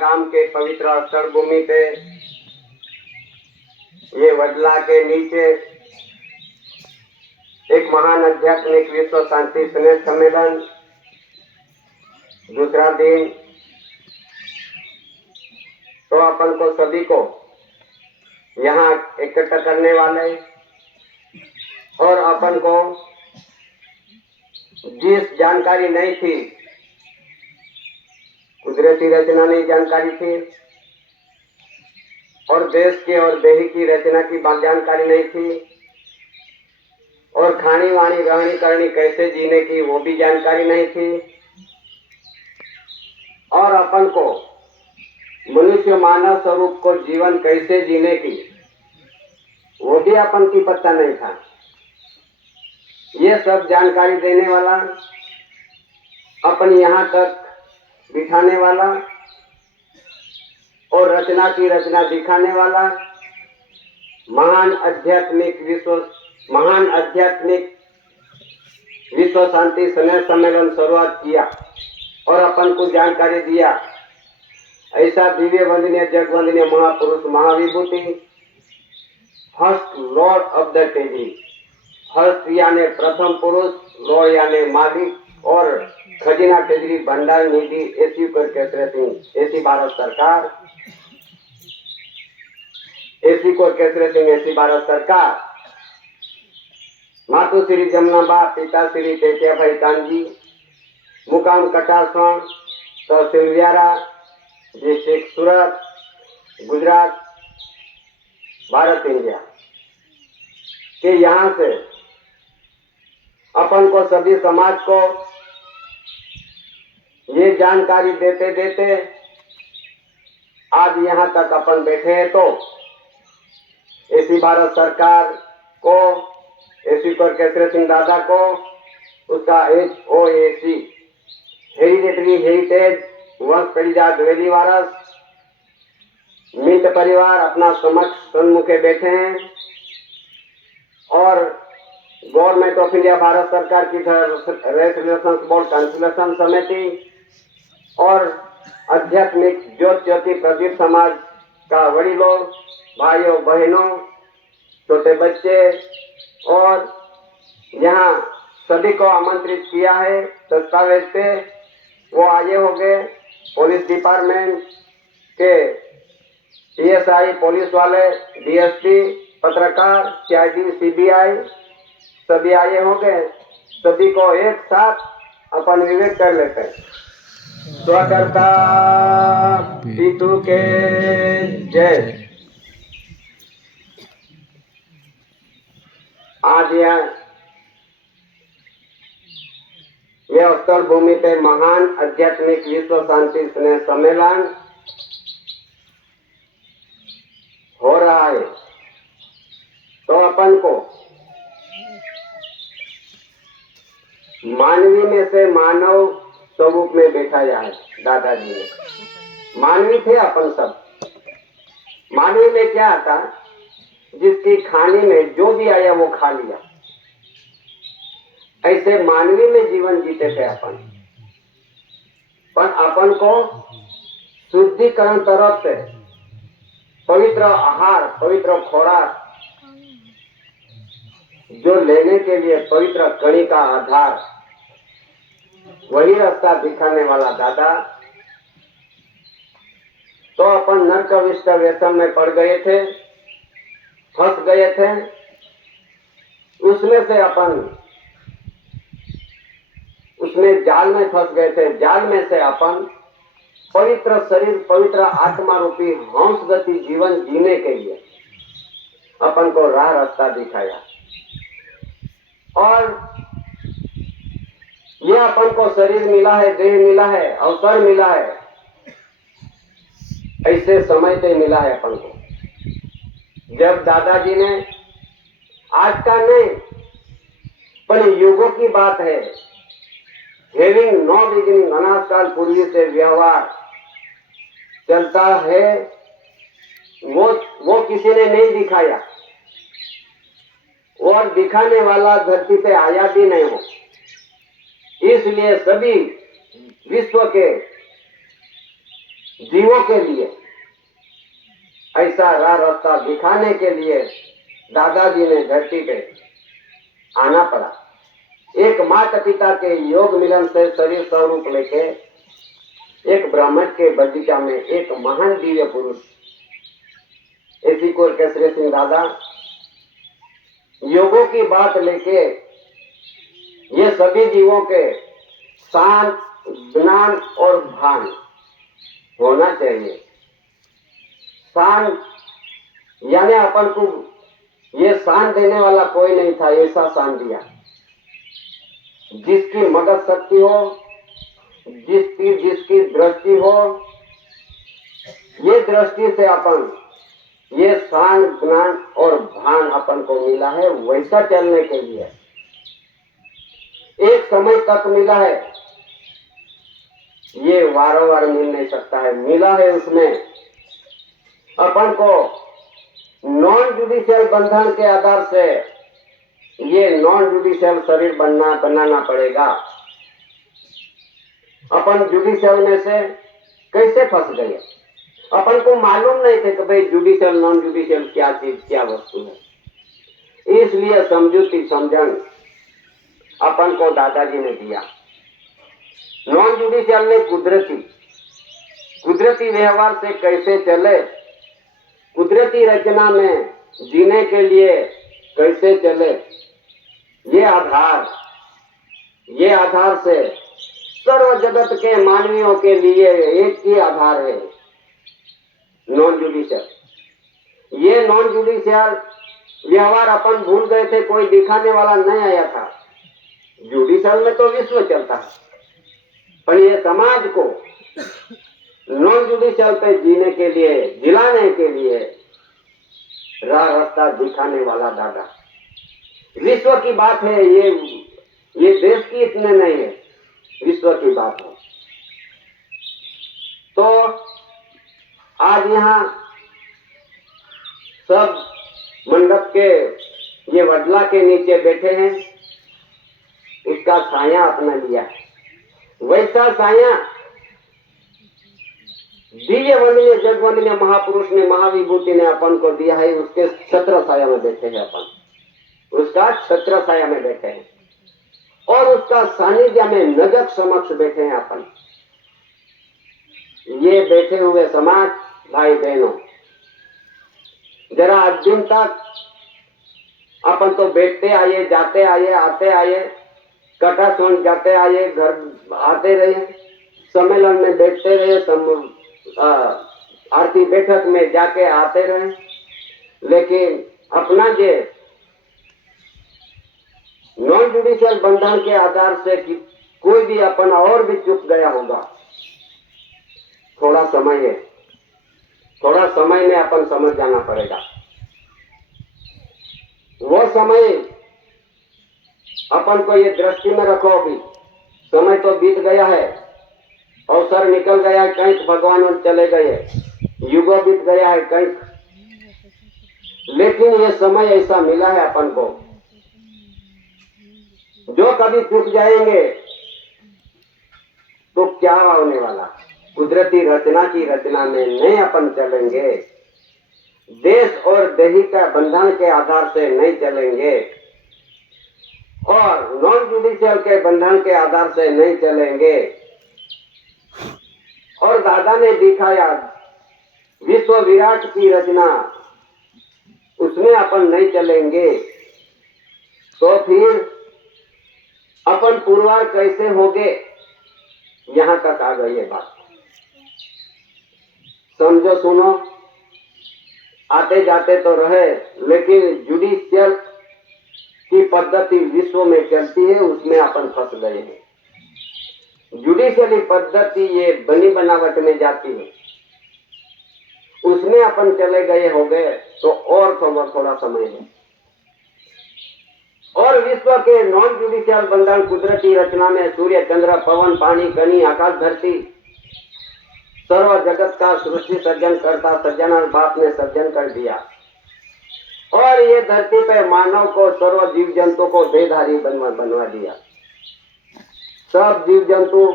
गांव के पवित्र स्थल भूमि पे ये वडला के नीचे एक महान आध्यात्मिक विश्व शांति स्नेह सम्मेलन दूसरा दिन। तो अपन को सभी को यहाँ इकट्ठा करने वाले और अपन को जिस जानकारी नहीं थी, कुदरती रचना नहीं जानकारी थी और देश के और देही की रचना की जानकारी नहीं थी और खानी वाणी रहनी करनी कैसे जीने की वो भी जानकारी नहीं थी और अपन को मनुष्य मानव स्वरूप को जीवन कैसे जीने की वो भी अपन की पता नहीं था। ये सब जानकारी देने वाला, अपन यहाँ तक बिठाने वाला और रचना की रचना दिखाने वाला महान आध्यात्मिक विश्व शांति स्नेह सम्मेलन शुरुआत किया और अपन को जानकारी दिया। ऐसा दिव्य वंदनीय जग वंदनीय महापुरुष महाविभूति first lord of the TV, first यानी प्रथम पुरुष, लॉर्ड यानी मालिक और खजीना टेजरी भंडार निधि एसी पर केसरे सिंह एसी भारत सरकार, एसी को केसरे सिंह एसी भारत सरकार, मातु श्री जमुनाबा, पिता श्री टेटिया भाई कानजी, मुकाम कटासण, तहसील व्यारा, डिस्ट्रिक्ट सूरत, गुजरात, भारत इंडिया के यहाँ से अपन को सभी समाज को ये जानकारी देते देते आज यहाँ तक अपन बैठे हैं। तो एसी भारत सरकार को, एसी पर केसरे सिंह दादा को उसका HOAC हेरिटेज वंश परिजात द्विवेदी वारस मिंट परिवार अपना समक्ष सन्मुखे बैठे हैं और गवर्नमेंट ऑफ इंडिया भारत सरकार की रेस रिलेशंस बोर्ड कंसल्टेशन समिति और आध्यात्मिक ज्योति प्रदीप समाज का वडीलों, भाइयों बहनों, छोटे बच्चे और यहाँ सभी को आमंत्रित किया है। दस्तावेज पे वो आए होंगे, पुलिस डिपार्टमेंट के PSI पुलिस वाले, DSP, पत्रकार, CID, CBI सभी आए होंगे। सभी को एक साथ अपन विवेक कर लेते हैं। स्वकर्ता पितु के जय। आज ये अवसर भूमि पे महान आध्यात्मिक विश्व शांति स्नेह सम्मेलन हो रहा है। तो अपन को मानवी में से मानव स्वरूप में बैठा जाए। दादाजी ने मानवी थे अपन सब। मानवी में क्या आता, जिसकी खाने में जो भी आया वो खा लिया, ऐसे मानवी में जीवन जीते थे अपन। पर अपन को शुद्धिकरण तरफ से पवित्र आहार, पवित्र खुराक जो लेने के लिए पवित्र कणी का आधार, वही रास्ता दिखाने वाला दादा। तो अपन नरक विष्ट व्यसन में पड़ गए थे, फंस गए थे। उसमें से अपन उसमें जाल में फंस गए थे। जाल में से अपन पवित्र शरीर, पवित्र आत्मा रूपी हंस गति जीवन जीने के लिए अपन को राह रास्ता दिखाया और ये अपन को शरीर मिला है, देह मिला है, अवसर मिला है, ऐसे समय पे मिला है अपन को। जब दादाजी ने, आज का नहीं पर युगों की बात है, हैविंग नो बिगिनिंग, अनाज काल पूर्वी से व्यवहार चलता है, वो किसी ने नहीं दिखाया और दिखाने वाला धरती पे आया भी नहीं हो। इसलिए सभी विश्व के जीवों के लिए ऐसा राह रास्ता दिखाने के लिए दादाजी ने धरती पे आना पड़ा। एक माता पिता के योग मिलन से शरीर स्वरूप लेके एक ब्राह्मण के बगीचा में एक महान दिव्य पुरुष ऐसी को केसरी सिंह दादा योगों की बात लेके ये सभी जीवों के शांत ज्ञान और भान होना चाहिए। शांत यानी अपन को ये शांत देने वाला कोई नहीं था, ऐसा शांत दिया। जिसकी मदद शक्ति हो, जिसकी दृष्टि हो, ये दृष्टि से अपन ये शांत ज्ञान और भान अपन को मिला है, वैसा चलने के लिए एक समय तक मिला है, ये वारंवार मिल नहीं सकता है। मिला है उसमें अपन को नॉन जुडिशियल बंधन के आधार से ये नॉन जुडिशियल शरीर बनाना पड़ेगा। अपन जुडिशियल में से कैसे फंस गए, अपन को मालूम नहीं थे कि भाई जुडिशियल नॉन जुडिशियल क्या चीज क्या वस्तु है। इसलिए समझौती समझन अपन को दादाजी ने दिया। नॉन जुडिशियल ने कुदरती व्यवहार से कैसे चले, कुदरती रचना में जीने के लिए कैसे चले, ये आधार से सर्व जगत के मानवियों के लिए एक ही आधार है, नॉन जुडिशियल। ये नॉन जुडिशियल व्यवहार अपन भूल गए थे, कोई दिखाने वाला नहीं आया था। जुडिशियल में तो विश्व चलता है, पर ये समाज को नॉन जुडिशियल पे जीने के लिए, जिलाने के लिए राह रास्ता दिखाने वाला दादा। विश्व की बात है, ये देश की इतने नहीं है, विश्व की बात है। तो आज यहाँ सब मंडप के ये वडला के नीचे बैठे हैं, इसका साया अपना लिया है। वैसा साया दिव्य वंदनीय जग वंदनीय महापुरुष ने, महाविभूति ने अपन को दिया है। उसके छत्र छाया में बैठे हैं अपन, उसका छत्र छाया में बैठे हैं और उसका सानिध्य में नजक समक्ष बैठे हैं अपन। ये बैठे हुए समाज भाई बहनों, जरा आज दिन तक अपन तो बैठते आए, जाते आए, आते आए, कटा सुन जाते आए, घर आते रहे, सम्मेलन में बैठते रहे, आरती बैठक में जाके आते रहे, लेकिन अपना जे नॉन जुडिशियल बंधन के आधार से कि कोई भी अपन और भी चुक गया होगा, थोड़ा समय है, थोड़ा समय में अपन समझ जाना पड़ेगा। वो समय अपन को ये दृष्टि में रखो, अभी समय तो बीत गया है, अवसर निकल गया है, कहीं भगवान चले गए, युग बीत गया है कहीं, लेकिन ये समय ऐसा मिला है अपन को, जो कभी चुक जाएंगे तो क्या होने वाला। कुदरती रचना की रचना में नहीं अपन चलेंगे, देश और देही का बंधन के आधार से नहीं चलेंगे और नॉन जुडिशियल के बंधन के आधार से नहीं चलेंगे। और दादा ने दिखाया विश्व विराट की रचना, उसमें अपन नहीं चलेंगे तो फिर अपन पुरवार कैसे होंगे। यहां तक आ गई है बात, समझो सुनो, आते जाते तो रहे, लेकिन जुडिशियल की पद्धति विश्व में चलती है, उसमें अपन फंस गए हैं। जुडिशियली पद्धति ये बनी बनावट में जाती है, उसमें अपन चले गए हो गए तो और थोड़ा समय है। और विश्व के नॉन जुडिशियल बंधन कुदरती रचना में सूर्य चंद्र पवन पानी गनी आकाश धरती सर्व जगत का सृष्टि सर्जन करता सज्जन बाप ने सर्जन कर दिया और ये धरती पे मानव को, सर्व जीव जंतु को देहधारी बनवा दिया। सब जीव जंतु,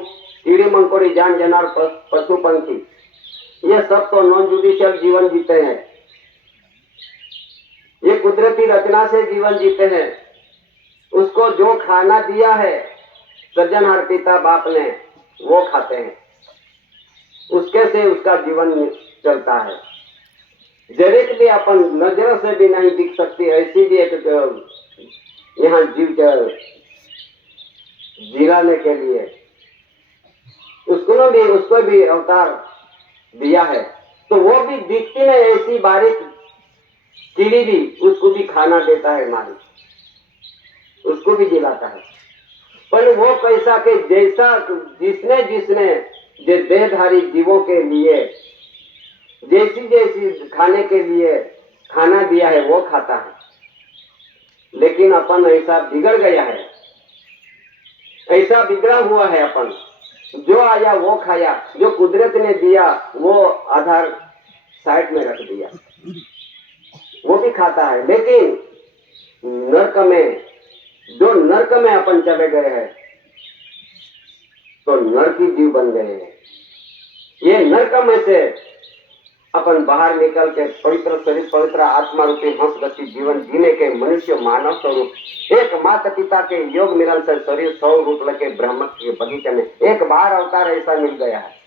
कीड़ी मंकोड़ी, जान जनावर, पशु पंछी ये सब तो नॉन जुडिशियल जीवन जीते हैं, ये कुदरती रचना से जीवन जीते हैं। उसको जो खाना दिया है सृजनहार पिता बाप ने वो खाते हैं, उसके से उसका जीवन चलता है। जरे के लिए अपन नजरों से भी नहीं दिख सकती ऐसी भी एक यहाँ जीव के जिलाने के लिए उसको भी अवतार दिया है। तो वो भी दिखती नहीं ऐसी बारीक कीड़ी भी उसको भी खाना देता है मालिक, उसको भी दिलाता है। पर वो कैसा के जैसा जिसने जिसने देहधारी जीवों के लिए जैसी जैसी खाने के लिए खाना दिया है वो खाता है। लेकिन अपन ऐसा बिगड़ गया है, ऐसा बिगड़ा हुआ है अपन, जो आया वो खाया, जो कुदरत ने दिया वो आधार साइड में रख दिया, वो भी खाता है। लेकिन नरक में जो नरक में अपन चले गए हैं तो नरकी जीव बन गए हैं। ये नरक में से अपन बाहर निकल के पवित्र शरीर पवित्र आत्मा रूपी हंस गति जीवन जीने के मनुष्य मानव स्वरूप एक माता पिता के योग मिलन से शरीर 100 रूप लेके ब्रह्म के बगीचे में एक बार अवतार ऐसा मिल गया है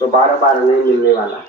तो बार बार नहीं मिलने वाला।